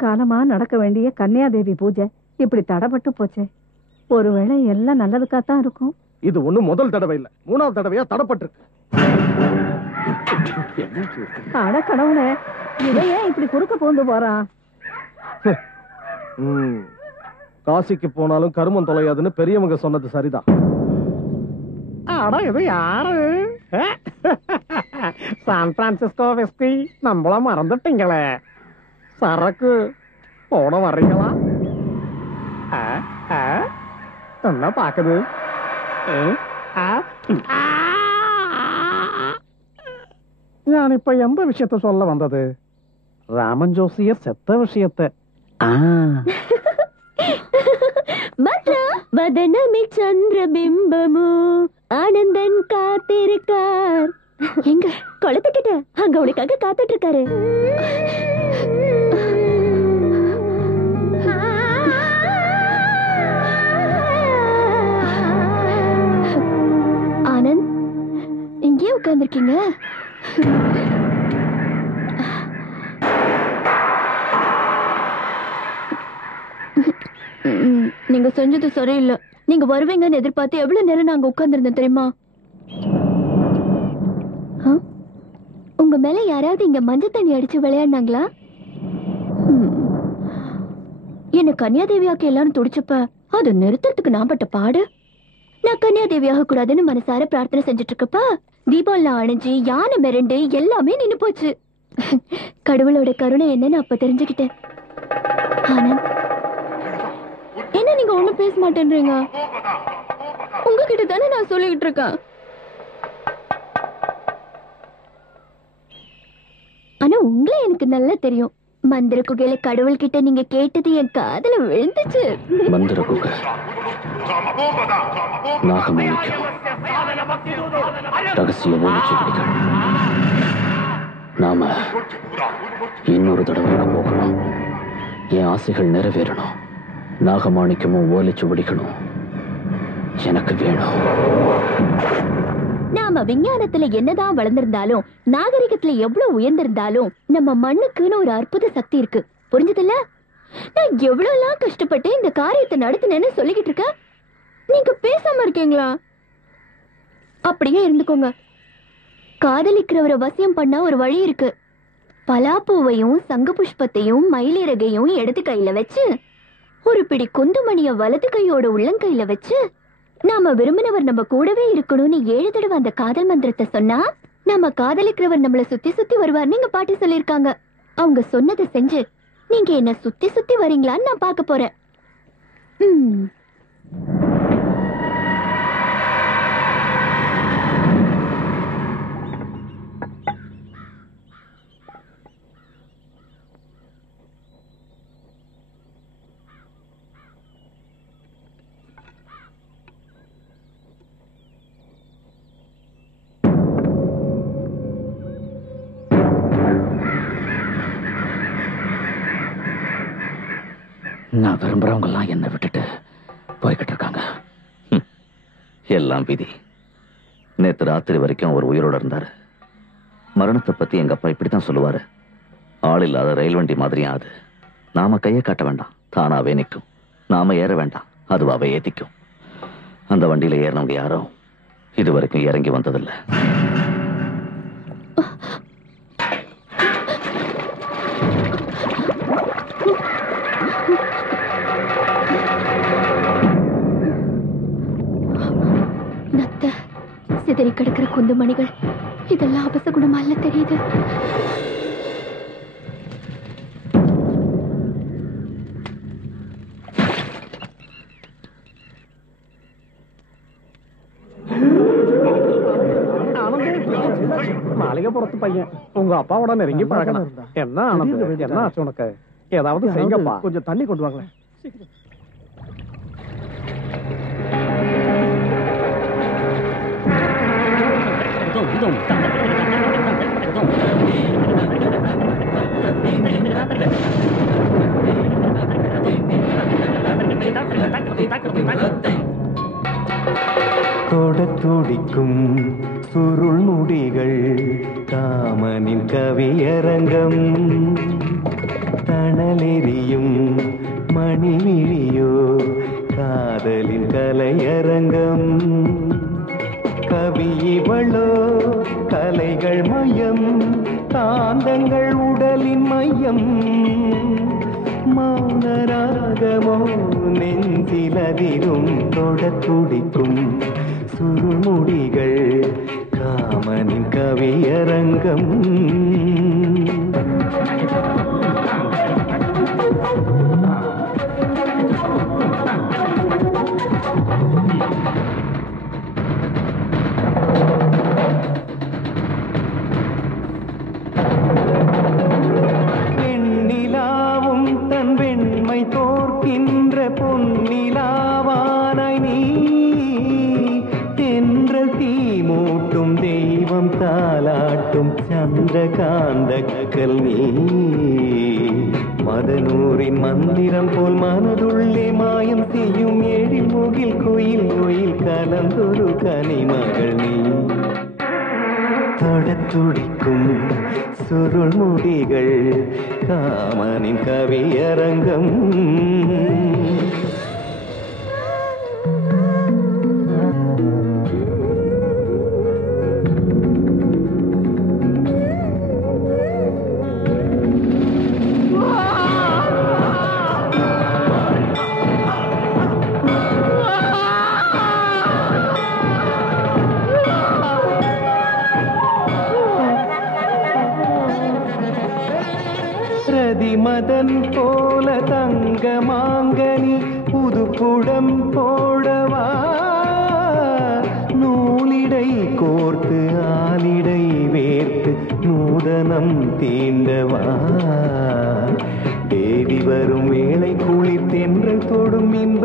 காலமா நடக்க வேண்டிய கன்னியாதேவி பூஜை இப்படி தடப்பட்டு போச்சே. ஒருவேளை எல்லாம் நல்லதுக்காத்தான் இருக்கும். இது ஒண்ணும் முதல் தடவை இல்ல, 3வது தடவையா தடப்பட்டிருக்கு. அட கடவுளே, இதையே இப்படி குறுக்க பூந்து போறான். காசிக்கு போனாலும் கருமம் தொலையாதுன்னு பெரியவங்க சொன்னது சரிதான். அட இது யாரு? சான் பிரான்சிஸ்கோ வெஸ்டி நம்மள மறந்துட்டீங்களே. சரக்கு போட வர்றீங்களா? என்ன பாக்குது? ഞാനിപ്പോ എന്ത് വിഷയത്തെ சொல்ல വന്നത്? രാമൻ ജോസിയർ செத்த விஷயத்தை. வதனமே சந்திரபிம்பமோ ஆனந்தன் காத்திருக்கார். எங்க கொளுத்துக்கிட்ட அங்க உனக்காக காத்துட்டு இருக்காரு. ஆனந்த், இங்கே உட்கார்ந்துருக்கீங்க. நீங்க செஞ்சது சரியில்லை. நீங்க வருவீங்கன்னு எதிர்பார்த்து எவ்வளவு நேரம் நாங்க உட்கார்ந்துருந்தோம் தெரியுமா? உங்க மேல யாராவது இங்க மஞ்சள் தண்ணி அடிச்சு விளையாடினாங்களா? என்ன கன்னியாதேவியாக்கு எல்லாரும் துடிச்சப்ப அதை நிறுத்தறதுக்கு நான் பட்ட பாடு. நான் கன்னியாதேவியாக கூடாதுன்னு மனசார பிரார்த்தனை செஞ்சுட்டு இருக்கப்ப தீபம்லாம் அணைஞ்சு யானை மிரண்டு எல்லாமே நின்னு போச்சு. கடவுளோட கருணை என்னன்னு அப்ப தெரிஞ்சுக்கிட்டேன். ஆனந்த், என்ன நீங்க ஒண்ணும் பேச மாட்டேன்றீங்க? உங்ககிட்ட தானே நான் சொல்லிக்கிட்டு இருக்கேன். ஆனா உங்களை எனக்கு நல்லா தெரியும். மந்திர குகையில கடவுள் கிட்ட நீங்க கேட்டது என் காதுல விழுந்துச்சு. மந்திர குகை, நாகமாணிக்கம், ரகசிய ஓலைச்சுவடிகள். நாம இன்னொரு தடவை போகணும். என் ஆசைகள் நிறைவேறணும். நாகமாணிக்கமும் ஓலைச்சுவடிகளும் எனக்கு வேணும். நாம விஞ்ஞானத்துல என்னதான் வளர்ந்திருந்தாலும், நாகரிகத்துல எவ்வளவு உயர்ந்திருந்தாலும் நம்ம மண்ணுக்குன்னு ஒரு அற்புத சக்தி இருக்கு. புரிஞ்சதில்ல? நான் எவ்வளவு எல்லாம் கஷ்டப்பட்டு இந்த காரியத்தை நடத்தினேன்னு சொல்லிக்கிட்டு இருக்க. நீங்க பேசாம இருக்கீங்களா? அப்படியே இருந்துக்கோங்க. காதலிக்கிறவரை வசியம் பண்ண ஒரு வழி இருக்கு. பலாப்பூவையும் சங்கு புஷ்பத்தையும் மயிலிறகையும் எடுத்து கையில வச்சு, ஒரு பிடி குந்துமணிய வலது கையோட உள்ளங்கையில வச்சு, நாம விரும்பினவர் நம்ம கூடவே இருக்கணும்னு 7 தடவை அந்த காதல் மந்திரத்தை சொன்னா நம்ம காதலிக்கிறவர் நம்மள சுத்தி சுத்தி வருவார். நீங்க பாட்டி சொல்லிருக்காங்க. அவங்க சொன்னதை செஞ்சு நீங்க என்ன சுத்தி சுத்தி வரீங்களான்னு நான் பார்க்க போறேன். நான் விரும்புறவங்க எல்லாம் என்னை விட்டுட்டு போய்கிட்டு இருக்காங்க. எல்லாம் விதி. நேத்து ராத்திரி வரைக்கும் அவர் உயிரோட இருந்தாரு. மரணத்தை பத்தி எங்க அப்பா இப்படித்தான் சொல்லுவாரு. ஆள் இல்லாத ரயில் வண்டி மாதிரியும் அது. நாம கையை காட்ட வேண்டாம், தானாவே நிற்கும். நாம ஏற வேண்டாம், அதுவாவே ஏத்திக்கும். அந்த வண்டியில ஏறினவங்க யாரும் இது வரைக்கும் இறங்கி வந்ததில்லை. நத்த சிதறி கிடக்கிற குந்து மணிகள் இதெல்லாம் அபசகுணமா இல்ல தெரியுது. மாளிகைப்புறத்து பையன் உங்க அப்பாவோட நெருங்கி பழகணும். என்ன ஆனது? என்ன ஆச்சு உனக்கு? ஏதாவது செய்யுங்கப்பா. கொஞ்சம் தண்ணி கொண்டு வாங்களேன். துடிக்கும் சுருள் முடிகள் காமனின் கவியரங்கம் தணலெறியும் மணிவிழியோ காதலின் கலையரங்கம் கவி இவளோ கலைகள் மையம் காந்தங்கள் உடலின் மையம் மௌனராகமோ நெஞ்சிலதிரும் துடிக்கும் சுருமுடிகள் காமனின் கவியரங்கம் பெண்ணிலாவும் தன் வெண்மை தோற்கின்ற பொன்னிலாவானாய் நீ தென்றல் தீ மூட்டும் தெய்வம் தாலாட்டும் சந்திரகாந்தக்கல் நீ மதனூரின் மந்திரம் போல் மனதுள்ளே மாயம் செய்யும் எழில்முகில் கோயில் கோயில் கலந்தொரு கனிமகள் நீ துடிக்கும் சுருள் முடிகள் காமனின் கவியரங்கம் மதன் போல தங்க மாங்கனி புதுப்புடம் போடவா நூலிடை கோர்த்து ஆலிடை வேர்த்து நூதனம் தீண்டவா தேடி வரும் வேளை குளிர் தென்றல் தொடும் இன்ப